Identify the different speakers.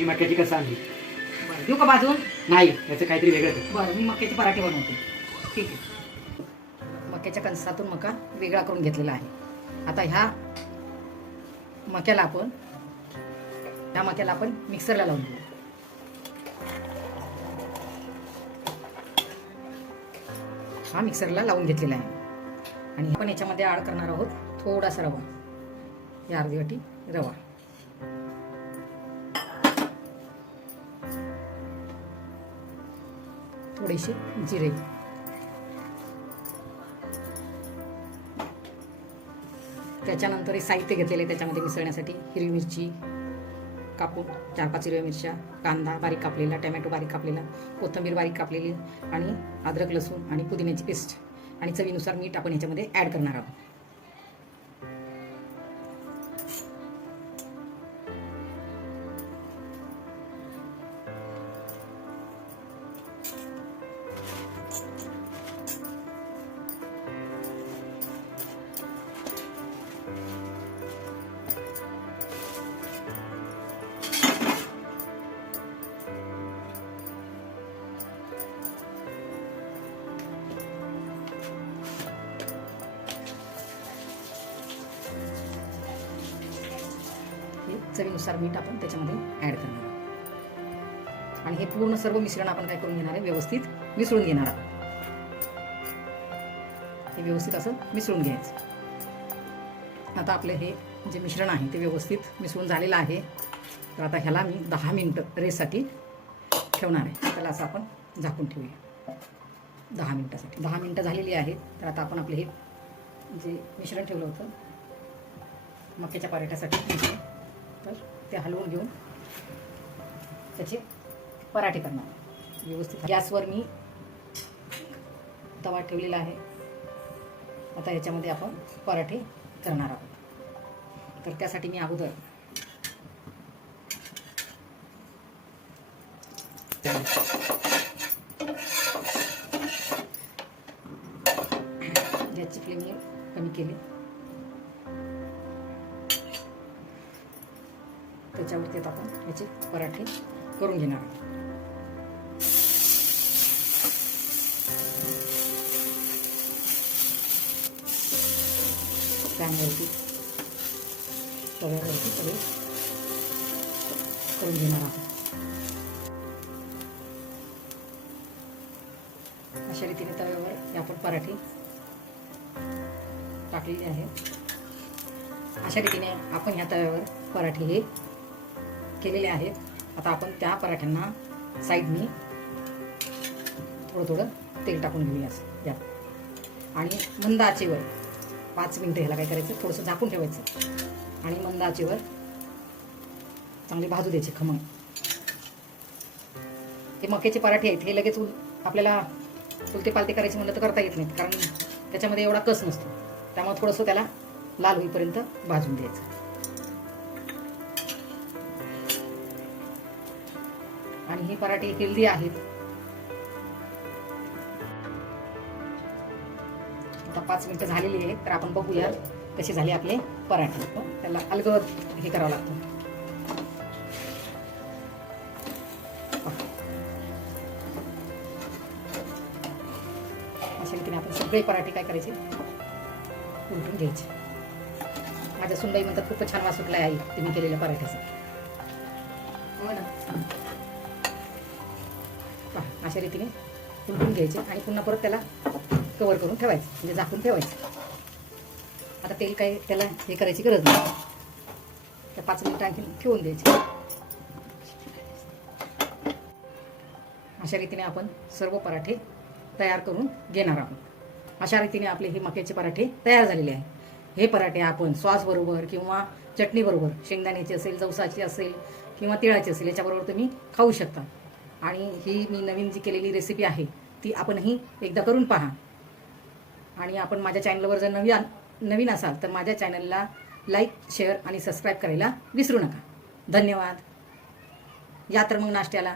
Speaker 1: ही मक्याची कसं आणली?
Speaker 2: बरं देऊ का भाजून?
Speaker 1: नाही याचं काहीतरी वेगळंच आहे.
Speaker 2: बरं मी मक्याचे पराठे बनवते. ठीक आहे. मक्याच्या कणसातून मका वेगळा करून घेतलेला आहे. आता ह्या मक्याला आपण ह्या मक्याला आपण मिक्सरला लावून घेऊ. हा मिक्सरला लावून घेतलेला आहे. आणि आपण याच्यामध्ये ॲड करणार आहोत थोडासा रवा. या अर्धी वाटी रवा. थोडेसे जिरे. त्याच्यानंतर हे साहित्य घेतलेले आहे त्याच्यामध्ये मिसळण्यासाठी हिरवी मिरची कापून चार पाच हिरव्या मिरच्या कांदा बारीक कापलेला टमॅटो बारीक कापलेला कोथिंबीर बारीक कापलेली आणि अद्रक लसूण आणि पुदिन्याची पेस्ट. आणि चवीनुसार मीठ आपण याच्यामध्ये ॲड करणार आहोत. चवीनुसार मीठ आपण त्याच्यामध्ये ॲड करणार आहोत. आणि हे पूर्ण सर्व मिश्रण आपण काय करून घेणार आहे? व्यवस्थित मिसळून घेणार आहोत. हे व्यवस्थित असं मिसळून घ्यायचं. आता आपलं हे जे मिश्रण आहे ते व्यवस्थित मिसळून झालेलं आहे. तर आता ह्याला मी दहा मिनटं रेससाठी ठेवणार आहे. त्याला असं आपण झाकून ठेवूया. दहा मिनटासाठी. दहा मिनटं झालेली आहेत. तर आता आपण आपले हे जे मिश्रण ठेवलं होतं मक्याच्या पराठ्यासाठी तर ते हलवून घेऊन त्याचे पराठे करणार. व्यवस्थित. गॅसवर मी तवा ठेवलेला आहे. आता याच्यामध्ये आपण पराठे करणार आहोत. तर त्यासाठी मी अगोदर गॅसची फ्लेम मी कमी केली. त्याच्यावरती आता आपण याचे पराठे करून घेणार आहोत. पॅनवरती तव्यावरती सगळे करून घेणार आहोत. अशा रीतीने तव्यावर आपण पराठे टाकलेले आहेत. अशा रीतीने आपण ह्या तव्यावर पराठे हे केलेले आहेत. आता आपण त्या पराठ्यांना साईडनी थोडं थोडं तेल टाकून घेऊया. या. यात आणि मंद आचेवर पाच मिनटं ह्याला काय करायचं? थोडंसं झाकून ठेवायचं. आणि मंद आचेवर चांगले भाजू द्यायचे खमंग. हे मक्याचे पराठे आहेत. हे लगेच उल- आपल्याला उलते पालते करायचे म्हणलं तर करता येत नाहीत. कारण त्याच्यामध्ये एवढा कस नसतो. त्यामुळे थोडंसं त्याला लाल होईपर्यंत भाजून द्यायचं आणि हे पराठे हेल्दी आहेत. आता पाच मिनिटं झालेली आहेत तर आपण बघूया कसे झाले आपले पराठे. त्याला अलगद हे करावं लागतं. अशा रीतीने आपण सगळे पराठे काय करायचे? उलटून घ्यायचे. माझ्या सुनबाई म्हणतात खूपच छान वास सुटलाय आई तुम्ही केलेल्या पराठ्याचा. हो ना. पहा, अशा रीतीने उलटून घ्यायचे आणि पुन्हा परत त्याला कवर करून ठेवायचं म्हणजे झाकून ठेवायचं. आता तेल काही त्याला हे करायची गरज नाही. त्या पाच मिनिटं आणखी ठेवून द्यायचे. अशा रीतीने आपण सर्व पराठे तयार करून घेणार आहोत. अशा रीतीने आपले हे मक्याचे पराठे तयार झालेले आहे हे पराठे आपण सॉसबरोबर किंवा चटणीबरोबर शेंगदाण्याची असेल जवसाची असेल किंवा तिळाची असेल याच्याबरोबर तुम्ही खाऊ शकता. आणि ही मी नवीन जी केलेली रेसिपी आहे ती आपणही एकदा करून पहा. आणि आपण माझ्या चॅनलवर जर नवीन नवीन असाल तर माझ्या चॅनलला लाईक शेअर आणि सबस्क्राईब करायला विसरू नका. धन्यवाद. या तर मग नाश्त्याला